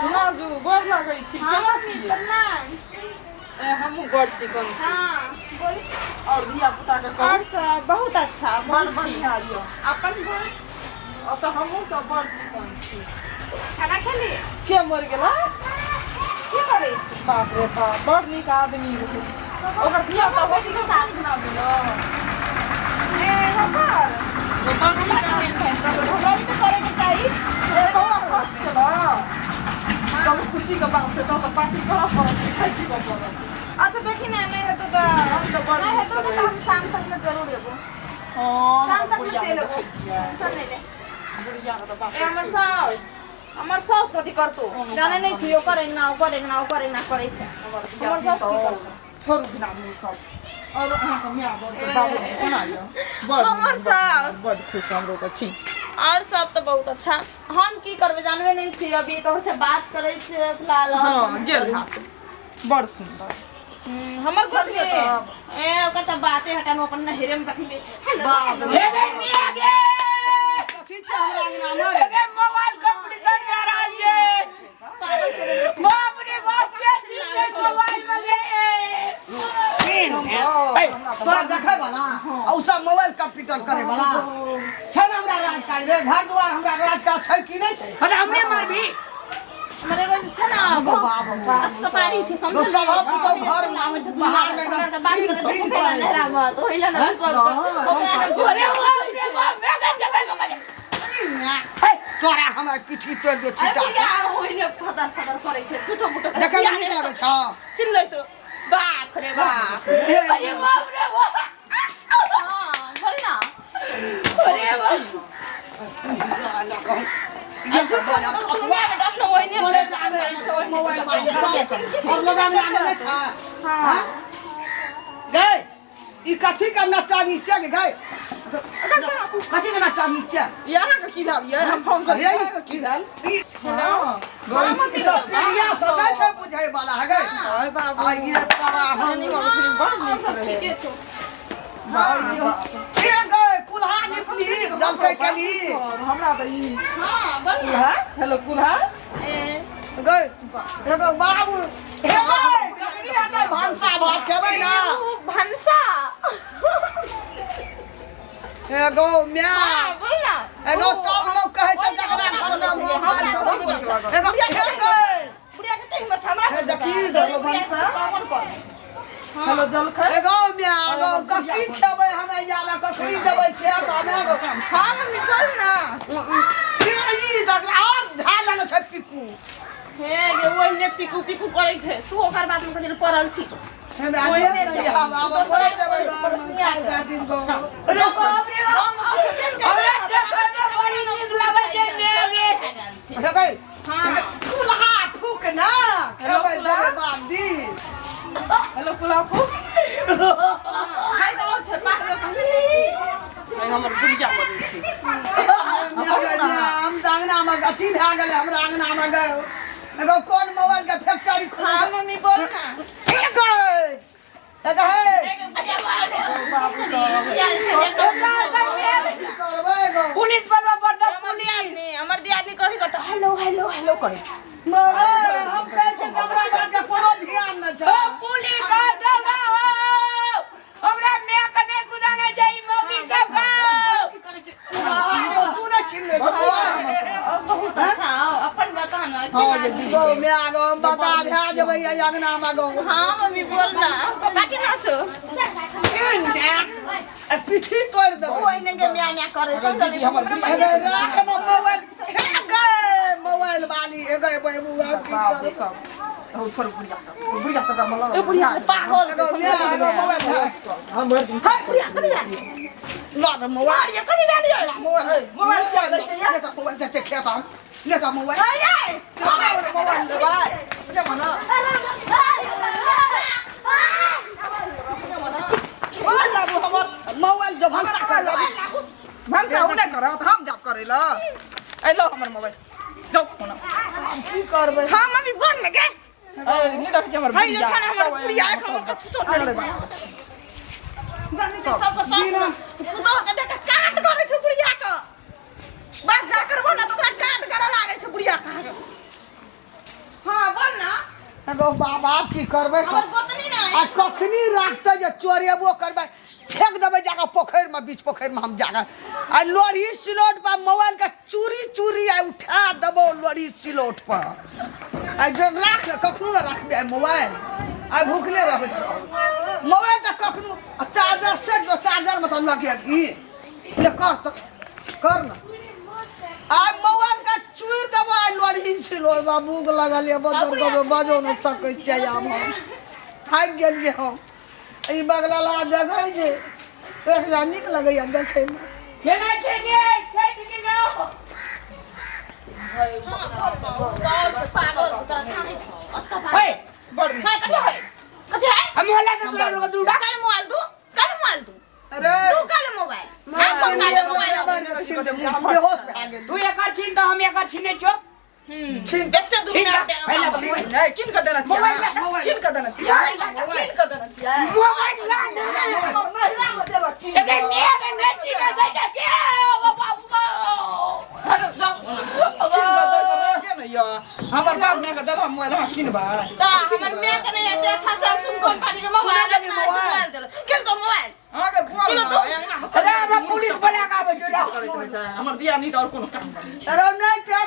सुना जो गोर लागै छी केना छियै हम गोर चिकन छी बोली और धिया पुता के कहू और सब बहुत अच्छा बड़ बढ़िया यो अपन बोल अब तो हमहू सब बड़ चिकन छी खाना खेली के मर गेला की करै छी बाप रे बाप बड़ नीक आदमी रहे ओकर धिया पुता होती के साथ ना दियो ए होकर वो बड़ नीक आदमी छै भगवान तो करे के चाहिए देखो कष्ट केला सब खुशी के बात से तो पार्टी करा पड़त खाइ की पड़त अच्छा देखी ना नहीं है तो नहीं है तो हम शाम तक में जरूर देबो हां शाम तक में बुढ़िया चलो देखै छियै चल ले ले बुढ़िया के तो बाप ए हमर साउस कथी करतो जाने नहीं थी ओकर ना करे छै हमर साउस की करतो छोड़ दिना मुंह सब और अहाँ के मियां बाबू कोना यो बड़ हमर साउस बड़ खुश हमरो के छी और सब तो बहुत अच्छा हम की करबे जानबे नहीं थी अभी तो से बात करे छै फिलहाल हां गेल हाथ बड़ सुंदर हमर कथी ए ओकर त बाते हटानो अपन नहरे में तकबे हेलो हे बेटी आगे कथी छै हमरा अंगना में रे मोबाइल कंपटीशन में आ रही है बाप रे बाप के चीज है मोबाइल में रे तोरा देखै वाला औ सब मोबाइल कंप्यूटर करे वाला छै ना हमरा राजकाज रे घर द्वार हमरा राजकाज छै कि नहीं छै अरे हमरे मारबी मरे को छ ना कपाड़ी छै समझ सब तो घर लावे छै बाहर में बात करे नहरा में तो हिला ना सब अरे बाप रे बाप मैं जगह हे तोरा हमरा पिठी तोड़ दे चिटा या होइले फदर करे छै छोटो मोटो देखै में नीक लागै छ चिल्लै तो बाप रे बाप अरे बाप रे बाप हां बोल ना अरे बाप ये सब वाला दुनिया में अपना होइने मोबाइल मार सब लोग आने था हां गए ई कथी का नटा नीचे गए कथी का नटा नीचे यहाँ के की भेल ये हम फोन कर यही की भेल हेलो गई सब पीढ़िया सब नहीं छै बुझै वाला है गए हाय बाबू आ ये तारा हम नहीं बाबू फिल्म बड़ नीक रहे ये गए कुल्हा निकली जलकै कली हमरा त ई हां बोल ना कुल्हा हेलो कुल्हा गए एगो बाबू हे गए ककरी हटे भानसा भात खेबै ना भंसा एगो म्या बोल ना एगो तब लोग कहे छै जकरा घर में मोबाइल सब एगो हे गए बुढ़िया के तही में हमरा हे देखी एगो भंसा कौन कर हेलो जलखै एगो म्या एगो ककरी खेबै हमे जाबे ककरी देबै खेब हमे हां मम्मी बोल ना ई जकरा और धाल न छै पिकू हे गे ओइने पिकू पिकू करै छै तू ओकर बात में कथि पड़ल छी हमे आइए छै बाबा बोल देबै दिन को अरे बाप रे अरे देखो तो बड़ी नीक लागे छै लेगे हे गई हां कुल्हा फूक ना खेबै देबै बादी हेलो कुल्हा फू हाय तो और छै पास आई हमर बुढ़िया बजै छी हम अंगना में अथी भए गेलै हमरा अंगना में गए एगो कोन मोबाइल के फैक्ट्री खोल हां मम्मी बोल ना एगो एगो हे बाबू पुलिस वाला बड़ा पुलिस हमर दियादनी कथि करतो हेलो हेलो हेलो करे मगर हम कहै छै हमरा बात के कोनो ध्यान न छै पुलिस आ दगा हमरा मैं कने गुदाना जाई मोगी सब का सुनै छी ले बहुत अच्छा अपन बता ना गो मैं आगो हम बता भए जेबै अंगना में गो हां मम्मी बोल ना बाकी ना छो पीठी तोड़ देबै ओइने के म्या म्या करे दीदी हमर बुढ़िया राख न मोबाइल मोबाइल वाली एगो बबुआ की बाबू कर सब हो छोड़ बुढ़िया तो मला ए बुढ़िया पागल एगो मोबाइल हम भर दिन हाय बुढ़िया कथि भेल लाड मोबाइल ये कथि भेल ये मोबाइल मोबाइल जते खेता लेता मोबाइल हाय मोबाइल बाय से मना बोल बाबू हमर मोबाइल जो भंसा कर भंसा उ नहीं करत हम जाप करे ल ए लो हमर मोबाइल जाओ फोन की करबै हां मम्मी बोल ना के नहीं देख हमर हाय यो छने हमर बुढ़िया हम छुटो नहीं जानी से सब सास पुतो के देख काट करे छ बुढ़िया के बात जा करबो ना तो काट करे लागे छ बुढ़िया के हाँ बोल ना एगो बाबा की करबे हमर गोतनी ना आ कखनी राखते जे चोरेबो करबे फेंक देबै जाकर पोखरि में बीच पोखरि में हम जाकर आ लोढ़ी सिलौट पर मोबाइल के चूरी चूरी आ उठा देबो लोढ़ी सिलौट पर आ जब राख कखनो ना राखबे मोबाइल आ भूखले रहबे त रहबे मोबाइल त कखनो चार्जर सेट दो चार्जर में तो लगे की ले कर ना आ मोबाइल का चूर देबो आ लोढ़ी सिलौट में भूख लगल ये बदर गबे बाजो न सकै छै आब हम थाक गेलिए हम ई बगला ला जगह छै एक जा नीक लगैया देखे में केना छै गे साइड के ना पागल तोरा थाने छ अत्ता ओए बड़ कथि है हम होला के तोरा लोग दूडा काल मोबाइल तू अरे तू काल मोबाइल हां तो काल मोबाइल हम बेहोश भए गेल तू एकर छीन त हम एकर छीने छो छीन देखते दुनिया पहले नहीं किन का देना चाहिए किन का देना चाहिए किन का देना चाहिए मोबाइल ला एके निया के न छीने दे के ओ बाबू हमार बाप ने का देना मोबाइल हम किन बा त हमर मैं कने ते अच्छा सैमसंग कंपनी के मोबाइल दे किन तो मोबाइल आगे फोन अरे हम पुलिस बोला का आबे जो हमर दिया नहीं और कोनो काम नहीं अरे नहीं के